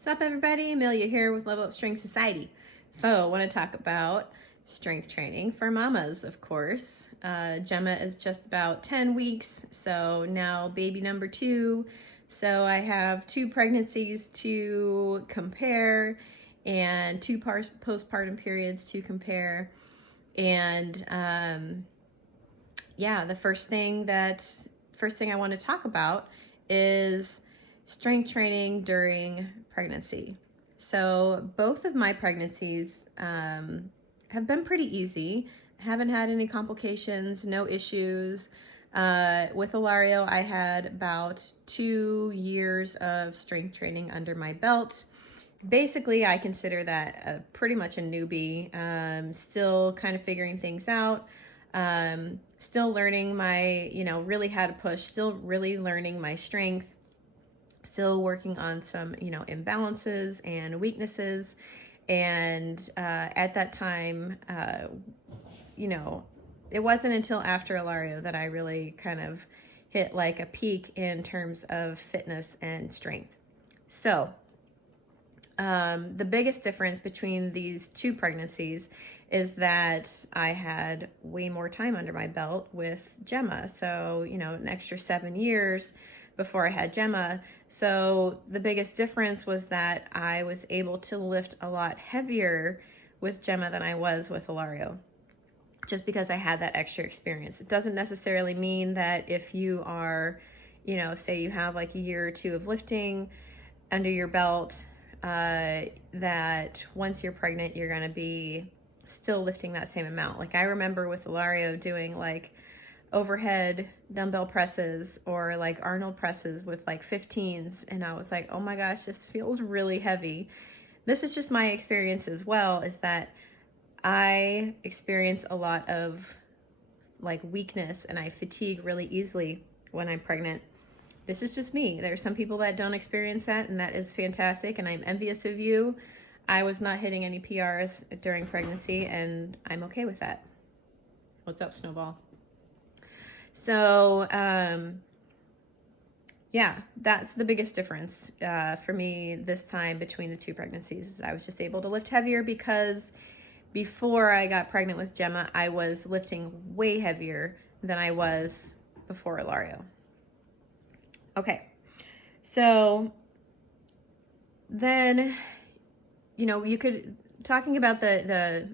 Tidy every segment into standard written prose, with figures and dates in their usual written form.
What's up, everybody? Amelia here with Level Up Strength Society. So I want to talk about strength training for mamas, of course. Gemma is just about 10 weeks, so now baby number 2. So I have 2 pregnancies to compare and 2 postpartum periods to compare. And yeah, the first thing I want to talk about is strength training during pregnancy. So both of my pregnancies have been pretty easy. I haven't had any complications, no issues. With Ilario, I had about 2 years of strength training under my belt. Basically, I consider that pretty much a newbie. Still kind of figuring things out. Still learning my, really how to push. Still really learning my strength. Still working on some, imbalances and weaknesses. And at that time, it wasn't until after Ilario that I really kind of hit like a peak in terms of fitness and strength. So the biggest difference between these 2 pregnancies is that I had way more time under my belt with Gemma. So, an extra 7 years before I had Gemma. So the biggest difference was that I was able to lift a lot heavier with Gemma than I was with Ilario, just because I had that extra experience. It doesn't necessarily mean that if you are, say you have like a year or 2 of lifting under your belt, that once you're pregnant, you're going to be still lifting that same amount. Like I remember with Ilario doing like overhead dumbbell presses or like Arnold presses with like 15s, and I was like, oh my gosh, this feels really heavy. This is just my experience as well, is that I experience a lot of like weakness and I fatigue really easily when I'm pregnant. This is just me. There are some people that don't experience that, and that is fantastic, and I'm envious of you. I was not hitting any PRs during pregnancy, and I'm okay with that. What's up, Snowball? So, yeah, that's the biggest difference for me this time between the 2 pregnancies. I was just able to lift heavier because before I got pregnant with Gemma, I was lifting way heavier than I was before Ilario. Okay, so then, you could, talking about the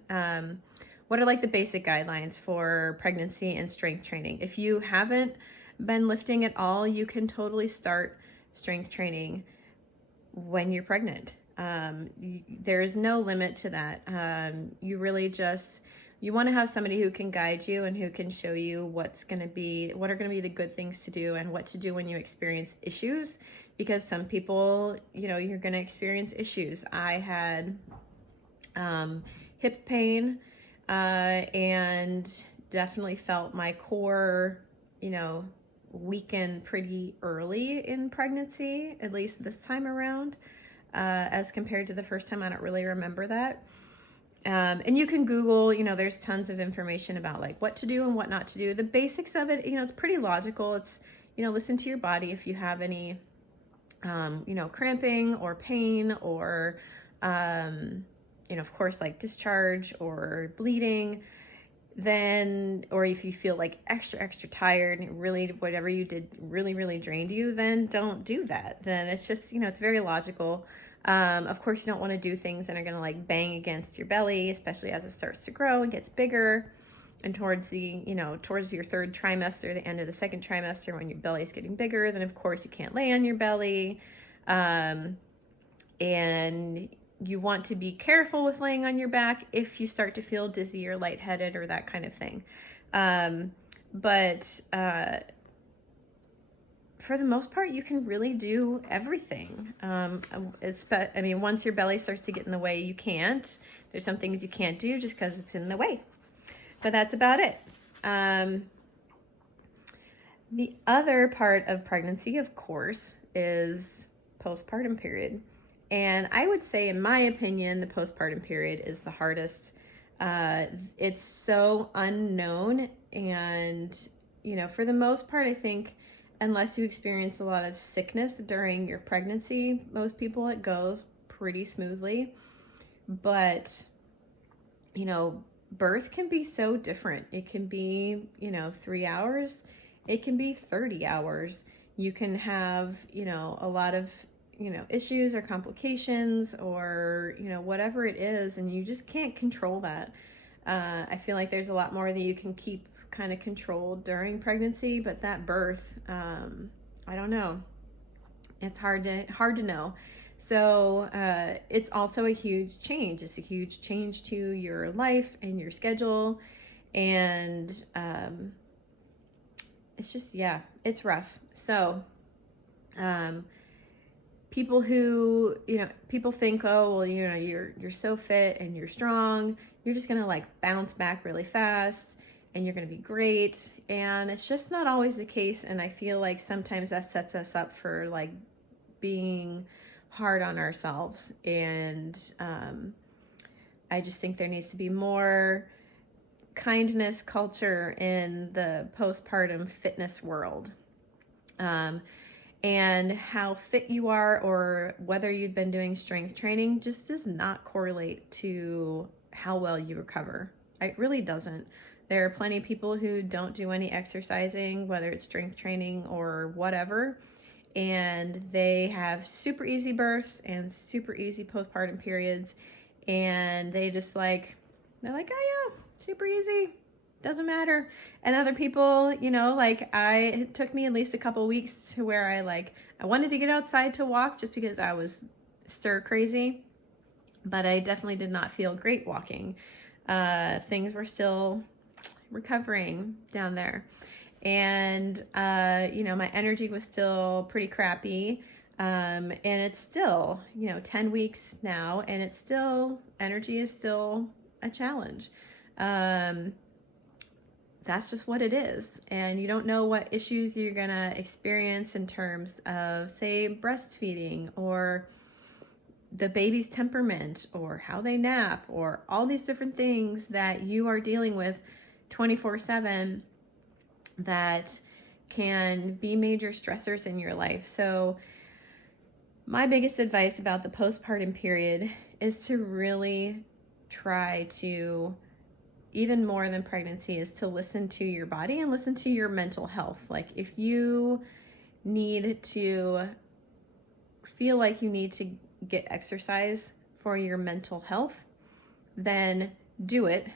what are like the basic guidelines for pregnancy and strength training. If you haven't been lifting at all, you can totally start strength training when you're pregnant. There is no limit to that. You really just, you want to have somebody who can guide you and who can show you what are going to be the good things to do and what to do when you experience issues, because some people, you're going to experience issues. I had hip pain, and definitely felt my core, weaken pretty early in pregnancy, at least this time around, as compared to the first time. I don't really remember that. And you can Google, there's tons of information about like what to do and what not to do. The basics of it, it's pretty logical. It's, listen to your body. If you have any, cramping or pain or, of course, like discharge or bleeding, then, or if you feel like extra tired and really whatever you did really drained you, then don't do that. Then it's just, it's very logical. Of course, you don't want to do things that are going to like bang against your belly, especially as it starts to grow and gets bigger. And towards your 3rd trimester, the end of the 2nd trimester, when your belly is getting bigger, then of course you can't lay on your belly. And you want to be careful with laying on your back if you start to feel dizzy or lightheaded or that kind of thing. But for the most part, you can really do everything. Once your belly starts to get in the way, you can't. There's some things you can't do just because it's in the way. But that's about it. The other part of pregnancy, of course, is postpartum period. And I would say, in my opinion, the postpartum period is the hardest. It's so unknown. And, for the most part, I think unless you experience a lot of sickness during your pregnancy, most people it goes pretty smoothly. But, birth can be so different. It can be, 3 hours. It can be 30 hours. You can have, a lot of, issues or complications or, whatever it is, and you just can't control that. I feel like there's a lot more that you can keep kind of controlled during pregnancy, but that birth, I don't know. It's hard to know. So it's also a huge change. It's a huge change to your life and your schedule. And it's just, yeah, it's rough. So people who, people think, oh, well, you're so fit and you're strong. You're just going to like bounce back really fast and you're going to be great. And it's just not always the case. And I feel like sometimes that sets us up for like being hard on ourselves. And I just think there needs to be more kindness culture in the postpartum fitness world. And how fit you are or whether you've been doing strength training just does not correlate to how well you recover. It really doesn't. There are plenty of people who don't do any exercising, whether it's strength training or whatever, and they have super easy births and super easy postpartum periods, and they're like, oh yeah, super easy, doesn't matter. And other people, it took me at least a couple weeks to where I wanted to get outside to walk just because I was stir crazy, but I definitely did not feel great walking. Things were still recovering down there. And, my energy was still pretty crappy. And it's still, 10 weeks now, and it's still, energy is still a challenge. That's just what it is. And you don't know what issues you're going to experience in terms of, say, breastfeeding or the baby's temperament or how they nap or all these different things that you are dealing with 24/7 that can be major stressors in your life. So my biggest advice about the postpartum period is to really try to, even more than pregnancy, is to listen to your body and listen to your mental health. Like if you need to feel like you need to get exercise for your mental health, then do it.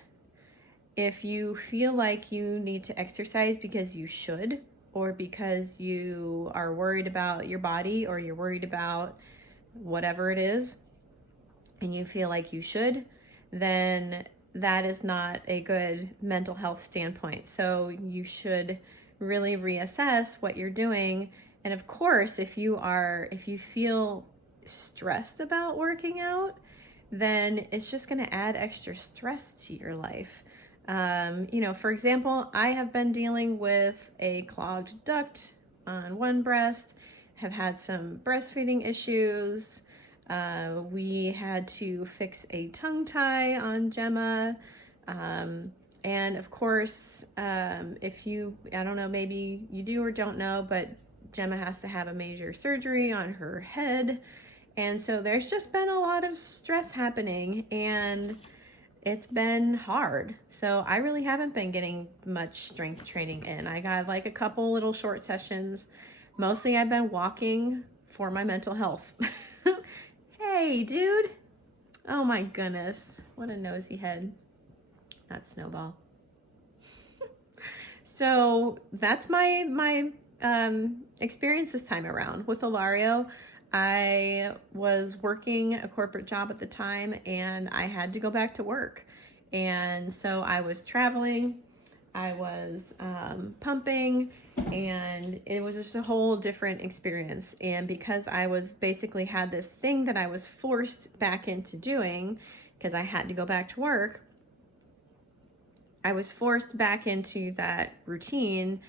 If you feel like you need to exercise because you should, or because you are worried about your body, or you're worried about whatever it is, and you feel like you should, then that is not a good mental health standpoint. So you should really reassess what you're doing. And of course, if you feel stressed about working out, then it's just going to add extra stress to your life. For example, I have been dealing with a clogged duct on one breast, have had some breastfeeding issues. We had to fix a tongue tie on Gemma. And of course, I don't know, maybe you do or don't know, but Gemma has to have a major surgery on her head. And so there's just been a lot of stress happening, and it's been hard. So I really haven't been getting much strength training in. I got like a couple little short sessions. Mostly I've been walking for my mental health. Hey, dude. Oh my goodness. What a nosy head. That's Snowball. So that's my experience this time around with Ilario. I was working a corporate job at the time, and I had to go back to work. And so I was traveling, I was pumping, and it was just a whole different experience. And because I was basically had this thing that I was forced back into doing because I had to go back to work, I was forced back into that routine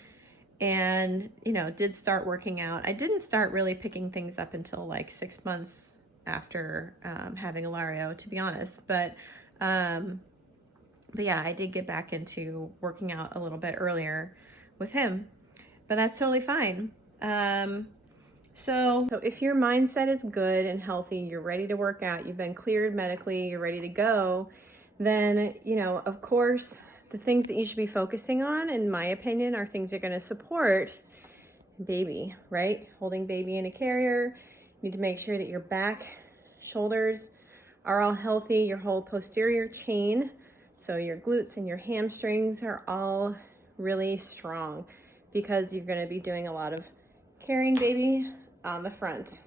and, did start working out. I didn't start really picking things up until like 6 months after having Ilario, to be honest. But yeah, I did get back into working out a little bit earlier with him. But that's totally fine. So if your mindset is good and healthy, you're ready to work out, you've been cleared medically, you're ready to go, then, of course, the things that you should be focusing on, in my opinion, are things that are going to support baby, right? Holding baby in a carrier. You need to make sure that your back, shoulders are all healthy, your whole posterior chain, so your glutes and your hamstrings are all really strong, because you're going to be doing a lot of carrying baby on the front.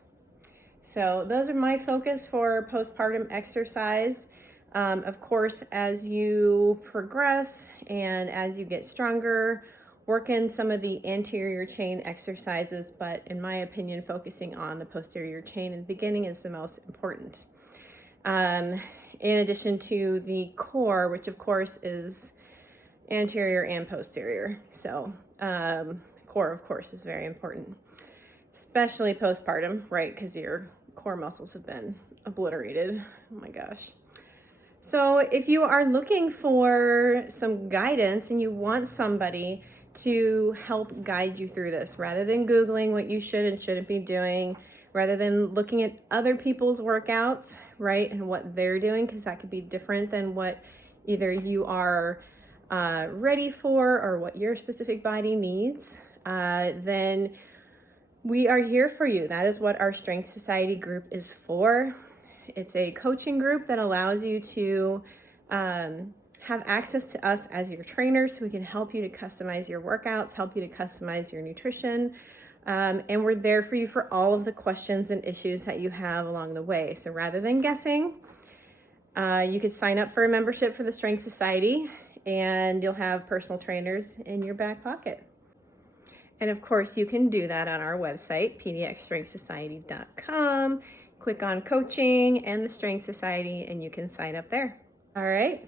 So those are my focus for postpartum exercise. Of course, as you progress and as you get stronger, work in some of the anterior chain exercises, but in my opinion, focusing on the posterior chain in the beginning is the most important. In addition to the core, which of course is anterior and posterior. So core, of course, is very important, especially postpartum, right? Because your core muscles have been obliterated. Oh my gosh. So if you are looking for some guidance and you want somebody to help guide you through this, rather than Googling what you should and shouldn't be doing, rather than looking at other people's workouts, right, and what they're doing, because that could be different than what either you are ready for or what your specific body needs, then we are here for you. That is what our Strength Society group is for. It's a coaching group that allows you to have access to us as your trainers, so we can help you to customize your workouts, help you to customize your nutrition, and we're there for you for all of the questions and issues that you have along the way. So rather than guessing, you could sign up for a membership for the Strength Society, and you'll have personal trainers in your back pocket. And of course, you can do that on our website, pdxstrengthsociety.com. Click on coaching and the Strength Society, and you can sign up there. All right.